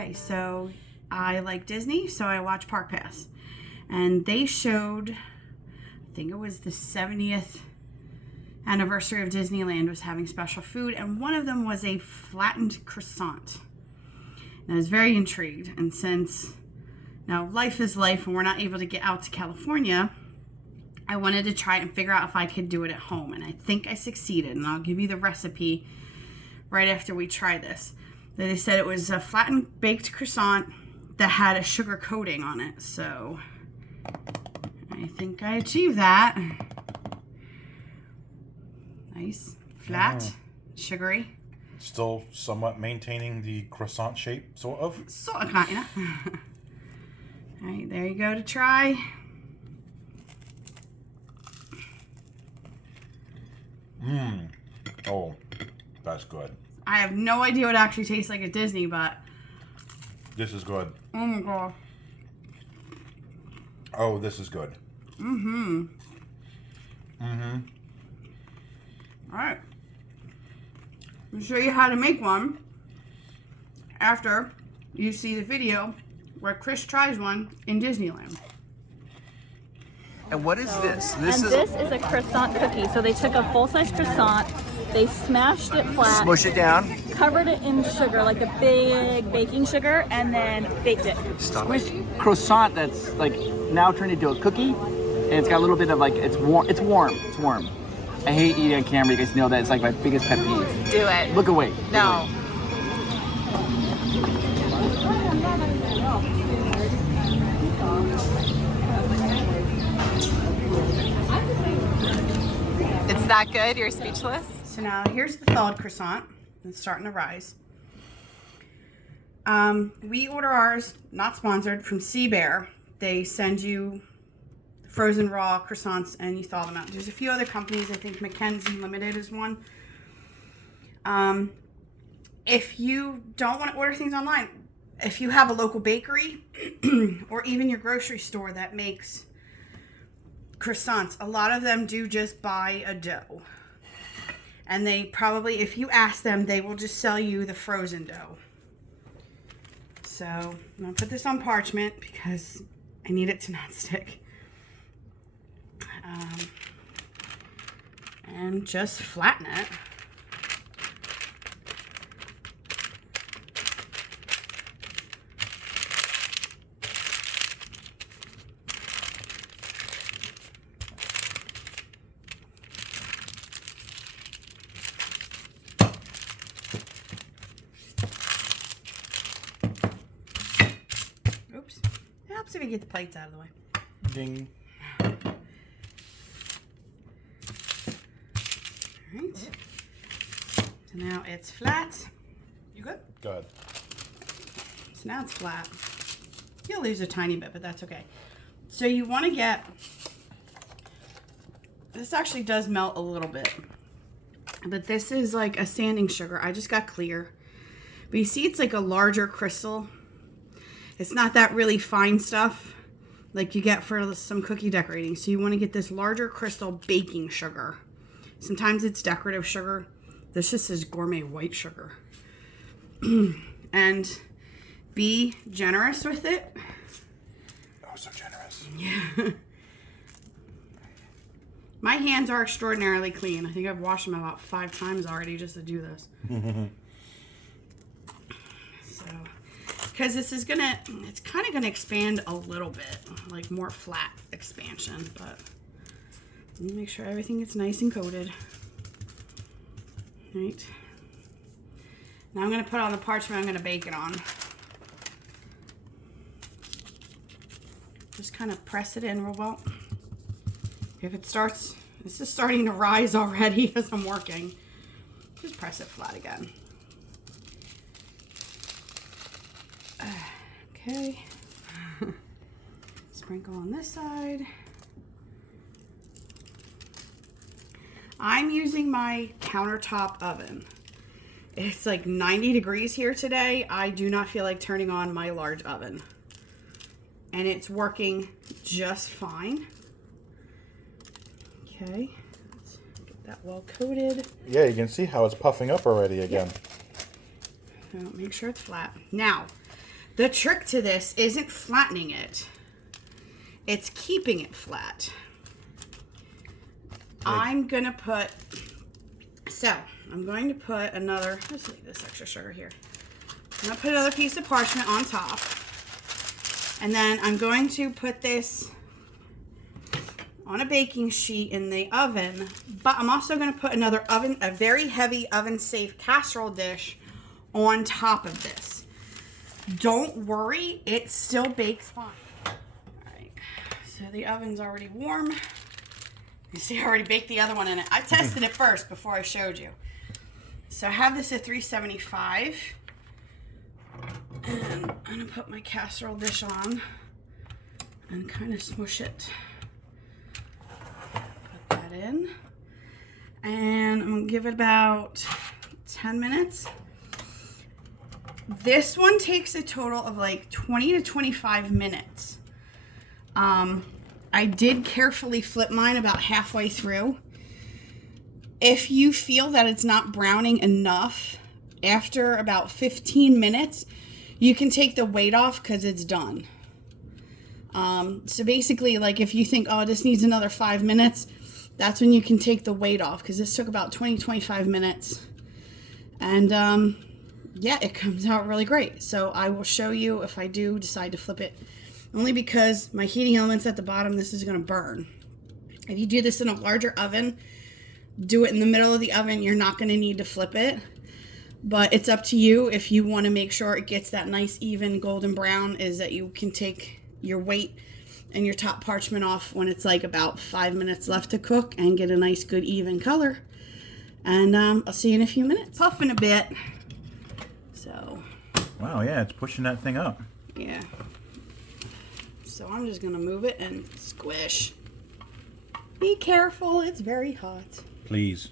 Okay, so I like Disney, so I watch Park Pass. And they showed, I think it was the 70th anniversary of Disneyland was having special food, and one of them was a flattened croissant. And I was very intrigued, and since now life is life and we're not able to get out to California, I wanted to try and figure out if I could do it at home, and I think I succeeded, and I'll give you the recipe right after we try this. They said it was a flattened baked croissant that had a sugar coating on it, so I think I achieved that. Nice, flat, sugary. Still somewhat maintaining the croissant shape, sort of. Sort of, kind of. All right, there you go to try. Oh, that's good. I have no idea what it actually tastes like at Disney, but This is good. oh my god. Oh, this is good. All right. I'll show you how to make one after you see the video where Chris tries one in Disneyland. And what is this? This is a croissant cookie. So they took a full-size croissant, they smashed it flat, Smush it down. covered it in sugar, like a big baking sugar, and then baked it. Squished croissant that's like now turned into a cookie, and it's got a little bit of like it's warm. It's warm. I hate eating on camera. You guys know that. It's like my biggest pet peeve. Do it. Look away. No. It's that good? You're speechless? So now here's the thawed croissant. It's starting to rise. We order ours, not sponsored, from Sea Bear. They send you frozen raw croissants and you thaw them out. There's a few other companies. I think Mackenzie Limited is one. If you don't want to order things online, if you have a local bakery or even your grocery store that makes croissants, a lot of them do just buy a dough. And they probably, if you ask them, they will just sell you the frozen dough. So I'm going to put this on parchment because I need it to not stick. And just flatten it. Oops. It helps if you get the plates out of the way. Ding. Alright. So now it's flat. You good? Good. So now it's flat. You'll lose a tiny bit, but that's okay. So you want to get, this actually does melt a little bit, but this is like a sanding sugar. I just got clear. But you see it's like a larger crystal. It's not that really fine stuff like you get for some cookie decorating. So you want to get this larger crystal baking sugar. Sometimes it's decorative sugar. This just is gourmet white sugar. And be generous with it. Oh, so generous. Yeah. My hands are extraordinarily clean. I think I've washed them about 5 times already just to do this. So, because this is gonna, it's kind of gonna expand a little bit, like more flat expansion, but let me make sure everything gets nice and coated. Right. Now I'm gonna put on the parchment I'm gonna bake it on. Just kind of press it in real well. If it starts, this is starting to rise already as I'm working. Just press it flat again. Okay. Sprinkle on this side. I'm using my countertop oven. It's like 90 degrees here today. I do not feel like turning on my large oven. And it's working just fine. Okay, let's get that well coated. Yeah, you can see how it's puffing up already again. So make sure it's flat. Now, The trick to this isn't flattening it. It's keeping it flat. I'm going to put another, let's leave this extra sugar here. I'm going to put another piece of parchment on top. And then I'm going to put this on a baking sheet in the oven. But I'm also going to put a very heavy oven-safe casserole dish on top of this. Don't worry, it still bakes fine. All right, so the oven's already warm. You see, I already baked the other one in it. I tested it first before I showed you. So I have this at 375. And I'm going to put my casserole dish on and kind of smush it. Put that in. And I'm going to give it about 10 minutes. This one takes a total of like 20 to 25 minutes. I did carefully flip mine about halfway through. If you feel that it's not browning enough, after about 15 minutes, you can take the weight off because it's done. So basically, like if you think, oh, this needs another 5 minutes, that's when you can take the weight off because this took about 20-25 minutes. And yeah, it comes out really great. So I will show you if I do decide to flip it. Only because my heating element's at the bottom, this is going to burn. If you do this in a larger oven, do it in the middle of the oven. You're not going to need to flip it. But it's up to you if you want to make sure it gets that nice even golden brown, is that you can take your weight and your top parchment off when it's like about 5 minutes left to cook and get a nice good even color. And I'll see you in a few minutes. Puffing a bit. So. Wow, yeah, it's pushing that thing up. Yeah. So I'm just going to move it and squish. Be careful, it's very hot. Please.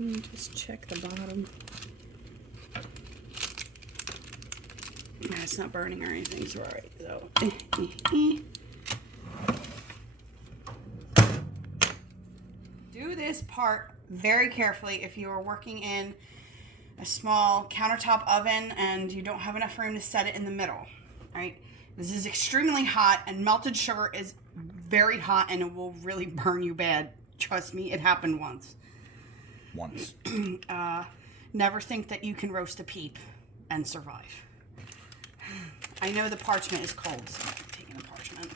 Let me just check the bottom. Yeah, it's not burning or anything, so alright. So, do this part very carefully if you are working in a small countertop oven and you don't have enough room to set it in the middle. Right? This is extremely hot, and melted sugar is very hot, and it will really burn you bad. Trust me, it happened once. Never think that you can roast a peep and survive. I know the parchment is cold, so I'm taking the parchment.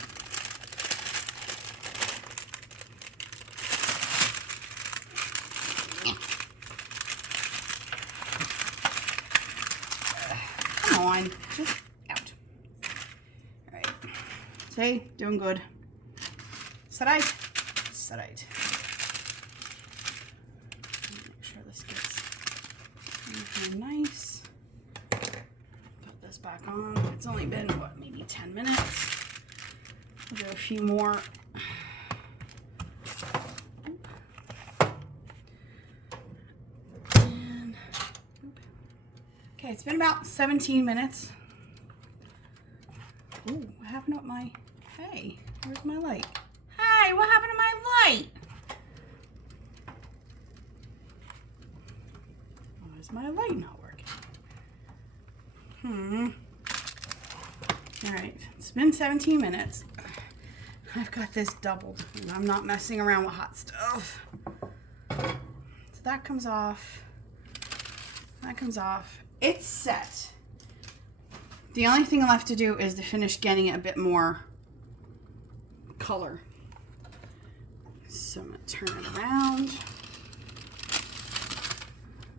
Come on, just out. All right. See, doing good. Sarai. Make sure this gets nice. Put this back on. It's only been, what, maybe 10 minutes. I'll do a few more. And, okay, it's been about 17 minutes. Ooh, what happened with my, hey, where's my light? Hey, what happened to my light? Why is my light not working? All right, it's been 17 minutes. I've got this doubled, and I'm not messing around with hot stuff. So that comes off. That comes off. It's set. The only thing left to do is to finish getting it a bit more color. So I'm going to turn it around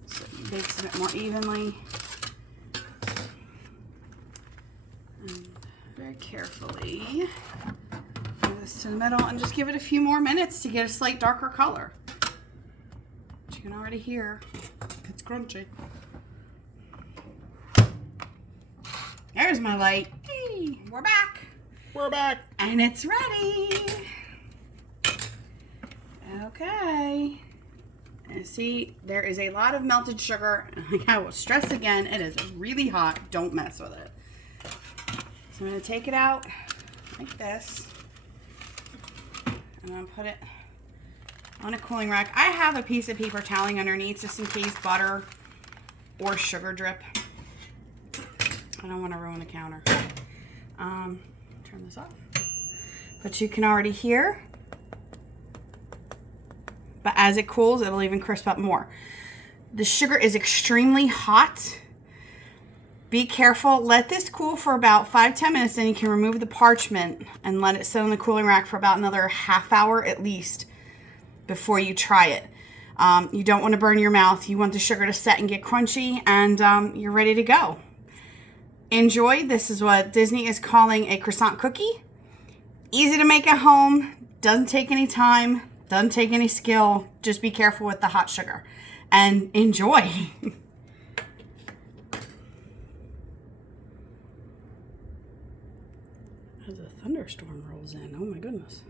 so it bakes a bit more evenly. And very carefully move this to the middle and just give it a few more minutes to get a slight darker color. But you can already hear it's crunchy. There's my light. Hey, we're back. We're back. And it's ready. Okay. And see, there is a lot of melted sugar. I will stress again, it is really hot. Don't mess with it. So I'm going to take it out like this. And I'm going to put it on a cooling rack. I have a piece of paper toweling underneath just in case butter or sugar drip. I don't want to ruin the counter. Turn this off. But you can already hear. But as it cools, it'll even crisp up more. The sugar is extremely hot. Be careful. Let this cool for about 5-10 minutes, then you can remove the parchment and let it sit on the cooling rack for about another half hour at least before you try it. You don't want to burn your mouth. You want the sugar to set and get crunchy, and you're ready to go. Enjoy. This is what Disney is calling a croissant cookie. Easy to make at home. Doesn't take any time. Doesn't take any skill. Just be careful with the hot sugar. And enjoy. As a thunderstorm rolls in. Oh my goodness.